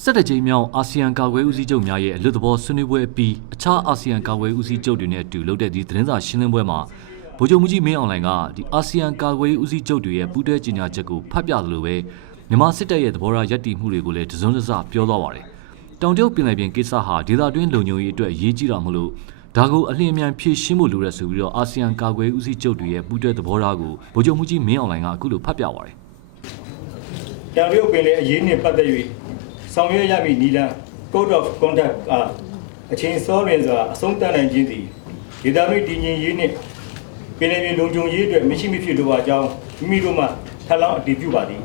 ဆက်တဲ့ချိန်မြောက်အာဆီယံကာကွယ်ဦးစီးချုပ်များရဲ့အလွတ်သဘောဆွေးနွေးပွဲအပြီးအခြားအာဆီယံကာကွယ်ဦးစီးချုပ်တွေနဲ့အတူလုပ်တဲ့ဒီသတင်းစာရှင်းလင်းပွဲမှာဗိုလ်ချုပ်မှုကြီးမင်းအောင်လှိုင်ကဒီအာဆီယံကာကွယ်ဦးစီးချုပ်တွေရဲ့ပူးတွဲကြေညာချက်ကိုဖတ်ပြသလိုပဲမြန်မာစစ်တပ်ရဲ့သဘောထားယက်တီမှုတွေကိုလည်းတစုံတစပြောသွားပါတယ်။တောင်တရုတ်ပင်လယ်ပြင်ကိစ္စဟာဒေသတွင်းလုံခြုံရေးအတွက်အရေးကြီးတာမလို့ဒါကိုအလင်းအမြန်ဖြည့်ရှင်းဖို့လိုရဆိုပြီးတော့အာဆီယံကာကွယ်ဦးစီးချုပ်တွေရဲ့ပူးတွဲသဘောထားကိုဗိုလ်ချုပ်မှုကြီးမင်းအောင်လှိုင်ကအခုလိုဖတ်ပြပါတယ်။တောင်တရုတ်ပင်လယ်အရေးနဲ့ပတ်သက်၍ဆောင်ရွက်ရမည့်နည်းလမ်း Code of Conduct အချိန်စောတွင်စွာအဆုံးသတ်နိုင်ခြင်းသည်ဒေသတွင်းတည်ငြိမ်ရေးနှင့်ပင်လယ်ပြင်လုံခြုံရေးအတွက်မရှိမဖြစ်လိုပါကြောင်းမိမိတို့မှထပ်လောင်းအတည်ပြုပါသည်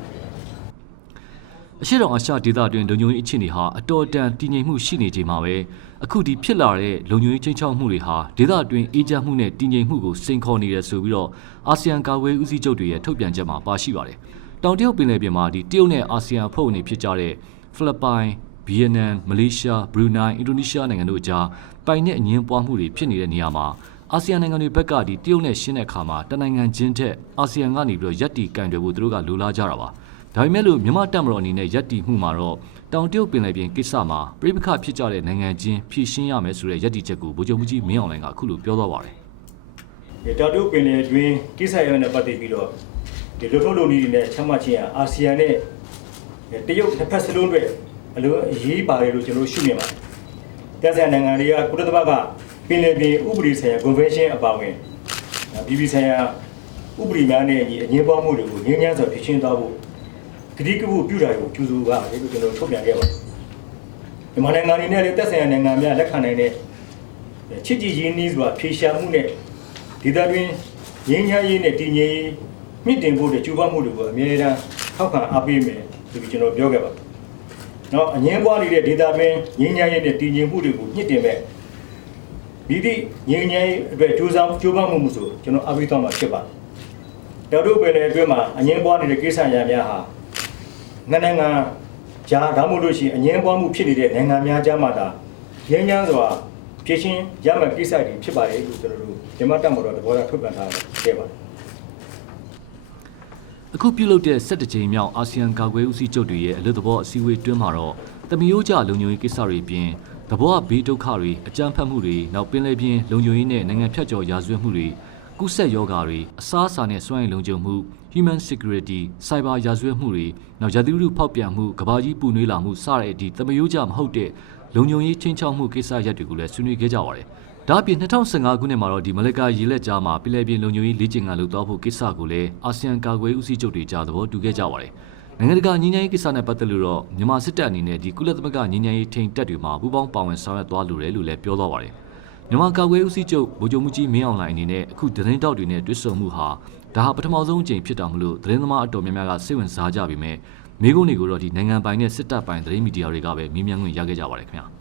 အရှိတော်အာရှဒေသတွင်လုံခြုံရေးအခြေအနေဟာအတော်တန်တည်ငြိမ်မှုရှိနေချိန်မှာပဲအခုဒီဖြစ်လာတဲ့လုံခြုံရေးချင်းချောက်မှုတွေဟာဒေသတွင်အေးချမ်းမှုနဲ့တည်ငြိမ်မှုကိုစိန်ခေါ်နေတယ်ဆိုပြီးတော့အာဆီယံကာကွယ်ဦးစီးချုပ်တွေရဲ့ထုတ်ပြန်ချက်မှာပါရှိပါတယ်။တောင်တရုတ်ပင်လယ်ပြင်မှာဒီတရုတ်နဲ့အာဆီယံအဖွဲ့ဝင်တွေဖြစ်ကြတဲ့ဖိလစ်ပိုင်၊ဗီယက်နမ်၊မလေးရှား၊ဘရူနိုင်း၊အင်ဒိုနီးရှားနိုင်ငံတို့ကြားပိုင်နဲ့အငင်းပွားမှုတွေဖြစ်နေတဲ့နေရာမှာအာဆီယံနိုင်ငံတွေဘက်ကဒီတရုတ်နဲ့ရှင်းတဲ့အခါမှာတနိုင်ငံချင်းထက်အာဆီယံကနေပြီးတော့ယက်တီကန်တွေဖို့သူတို့ကလိုလားကြတာပါ။ဒါပေမဲ့လို့မြန်မာတပ်မတော်အနေနဲ့ယက်တီမှုမှာတော့တောင်တရုတ်ပင်လယ်ပြင်ကိစ္စမှာပြည်ပခဖြစ်ကြတဲ့နိုင်ငံချင်းဖြည့်ရှင်းရမယ်ဆိုတဲ့ယက်တီချက်ကိုဗိုလ်ချုပ်မှုကြီးမင်းအောင်လှိုင်ကအခုလိုပြောသွားပါတယ်။တောင်တရုတ်ပင်လယ်တွင်ကိစ္စရပ်နဲ့ပတ်သက်ပြီးတော့ဒီလူထုလူနည်းတွေနဲ့ချမှတ်ခြင်းအာဆီယံနဲ့တရုတ်တစ်ဖက်စလုံးတွေအလိုအရေးပါတယ်လို့ကျွန်တော်ရှုမြင်ပါတယ်။သက်ဆိုင်နိုင်ငံတွေကကုလသမဂ္ဂပင်လယ်ပြင်ဥပဒေဆိုင်ရာ Convention အပါအဝင်ပြည်ပဆိုင်ရာဥပဒေများနဲ့အငြင်းပွားမှုတွေကိုငြင်းငြမ်းစွာဖြေရှင်းသွားဖို့ကတိကဝတ်ပြုတာကိုကျူးစုပါတယ်လို့ကျွန်တော်ထုတ်ပြန်ခဲ့ပါတယ်။မြန်မာနိုင်ငံအနေနဲ့လည်းသက်ဆိုင်ရာနိုင်ငံများလက်ခံနိုင်တဲ့ချစ်ကြည်ရင်းနှီးစွာဖြေရှာမှုနဲ့ဒေသတွင်းငြင်းငြမ်းရေးနဲ့တည်ငြိမ်ရေးမြင့်တင်ဖို့တဲ့ကြိုးပမ်းမှုတွေကိုအမြဲတမ်းထောက်ခံအားပေးမယ်ဆိုပြီးကျွန်တော်ပြောခဲ့ပါတယ်။နောက်အငြင်းပွားနေတဲ့ဒေသတွင်းငြင်းငြမ်းရေးနဲ့တည်ငြိမ်မှုတွေကိုမြင့်တင်မဲ့ဒီသည့်ငြင်းငြမ်းရေးအတွက်ကြိုးပမ်းမှုဆိုကျွန်တော်အားပေးသွားမှာဖြစ်ပါတယ်။တောင်တရုတ်ပင်လယ်အတွင်းမှာအငြင်းပွားနေတဲ့ကိစ္စရပ်များဟာနိုင်ငံကြားဒါမှမဟုတ်လို့ရှိရင်အငြင်းပွားမှုဖြစ်နေတဲ့နိုင်ငံများကြားမှာဒါငြင်းငြမ်းစွာဖြည့်ရှင်းရမယ့်ကိစ္စတွေဖြစ်ပါတယ်လို့ကျွန်တော်တို့မြန်မာတပ်မတော်သဘောထားထုတ်ပြန်ထားခဲ့ပါတယ်အခုပြုလုပ်တဲ့17ကြိမ်မြောက်အာဆီယံကာကွယ်ဦးစီးချုပ်တွေရဲ့အလွတ်သဘောအစည်းအဝေးတွင်းမှာတော့တမယိုးကျလုံခြုံရေးကိစ္စတွေပြင်သဘောဘေးဒုက္ခတွေအကြမ်းဖက်မှုတွေနောက်ပင်လယ်ပြင်လုံခြုံရေးနဲ့နိုင်ငံဖြတ်ကျော်ရာဇဝတ်မှုတွေကူးစက်ရောဂါတွေအစားအစာနဲ့စွမ်းရည်လုံခြုံမှု human security စိုက်ဘာရာဇဝတ်မှုတွေနောက်ရာသီဥတုဖောက်ပြန်မှုကမ္ဘာကြီးပူနွေးလာမှုစတဲ့ဒီတမယိုးကျမဟုတ်တဲ့လုံခြုံရေးချင်းချောက်မှုကိစ္စရပ်တွေကိုလည်းဆွေးနွေးခဲ့ကြပါတယ်။ဒါ့အပြင်2015ခုနှစ်မှာတော့ဒီမလကာရေလက်ကြားမှာပြည်내ပြည်လုံခြုံရေးလေ့ကျင့်ခန်းလုပ်သွားဖို့ကိစ္စကိုလည်းအာဆီယံကာကွယ်ဦးစီးချုပ်တွေကြားသဘောတူခဲ့ကြပါတယ်။နိုင်ငံတကာငြိမ်းချမ်းရေးကိစ္စနဲ့ပတ်သက်လို့တော့မြန်မာစစ်တပ်အနေနဲ့ဒီကုလသမဂ္ဂငြိမ်းချမ်းရေးထိန်းတပ်တွေမှာပူးပေါင်းပါဝင်ဆောင်ရွက်သွားလိုတယ်လို့လည်းပြောသွားပါတယ်။မြန်မာကာကွယ်ဦးစီးချုပ်ဗိုလ်ချုပ်မှုကြီးမင်းအောင်လှိုင်အနေနဲ့အခုသတင်းတောက်တွေနဲ့တွေ့ဆုံမှုဟာဒါဟာပထမဆုံးအကြိမ်ဖြစ်တာမလို့သတင်းသမားအတော်များများကစိတ်ဝင်စားကြပြီမဲ့မိကုန်းတွေကိုတော့ဒီနိုင်ငံပိုင်နဲ့စစ်တပ်ပိုင်သတင်းမီဒီယာတွေကပဲမေးမြန်းခွင့်ရခဲ့ကြပါတယ်ခင်ဗျာ။